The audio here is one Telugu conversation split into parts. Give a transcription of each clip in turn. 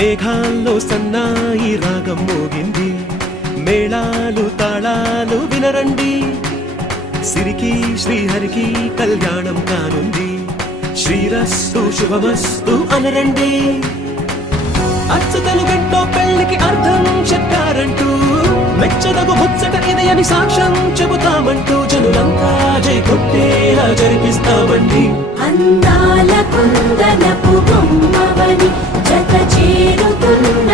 మేఘాల్లో సన్నాయి రాగం మోగింది, మేళాలు తాళాలు వినరండి, సిరికి శ్రీహరికి కళ్యాణం కానుంది, శ్రీరస్తు శుభమస్తు అనరండి. అచ్చతలు గంటో పెళ్లికి అర్థం చెప్పారంటూ, మెచ్చదగు ముచ్చట ఇది అని సాక్ష్యం చెబుతామంటూ, జనులంతా జై కొట్టేలా జరిపిస్తామండి. అందాల కుందనపు బొమ్మవని జత చేరుతున్న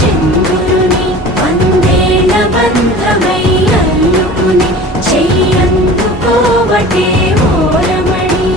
చంద్రుని, వందేళ్ల బంధమై అల్లుకుని చెయ్యందుకోవటే ఓరమణి.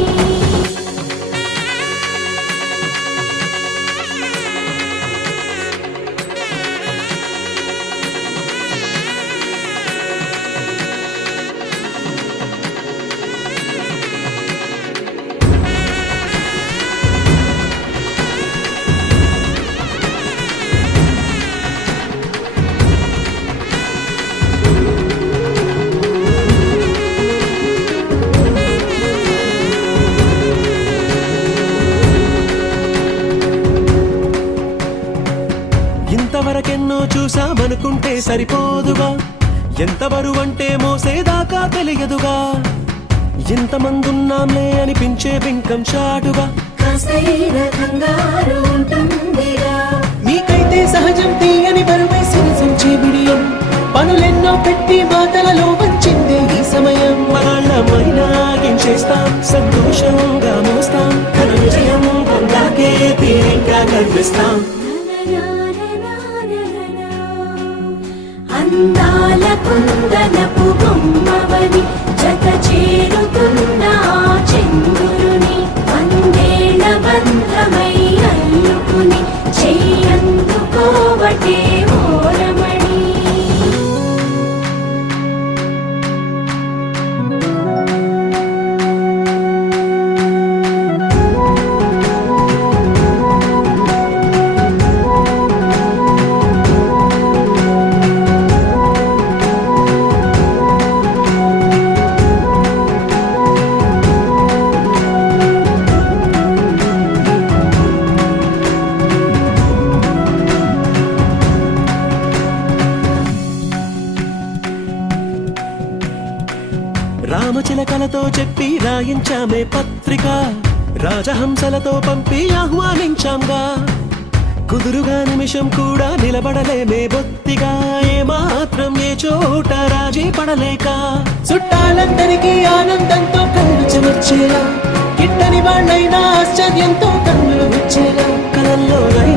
ఇంతవరకెన్నో చూసామనుకుంటే సరిపోదుగా, ఎంత బరువంటే మోసేదాకా తెలియదుగా, ఇంతమందున్నాంలే అనిపించే బింకం చాటుగా, కాస్తైన కంగారు ఉంటుందిగా. మీకైతే సహజం తీయని బరువే సిరసించే బిడియం, పనులెన్నో పెట్టి మాటలలో వచ్చిందే ఈ సమయం. మనాళ్ళమైనా గించేస్తాం, సంతోషంగా మోస్తాం, ఘన విజయం పొందాకే తీరిగ్గా కనిపిస్తాం. అందాల కుందనపు బొమ్మవని జత చేరుతున్న చంద్రుని, వందేళ్ల బంధమై అల్లుకుని చెయ్యందుకోవటే ఓరమణి. రామచిలకలతో చెప్పి రాయించామే పత్రిక, రాజహంసలతో పంపి ఆహ్వానించాంగా, కుదురుగా నిమిషం కూడా నిలబడలేమే బొత్తిగా, ఏమాత్రం ఏ చోట రాజీ పడలేక, చుట్టాలందరికీ ఆనందంతో కళ్ళు చెమర్చేలా, గిట్టని వాళ్ళైనా ఆశ్చర్యంతో కన్నులు వచ్చేలా, కలల్లోనైనా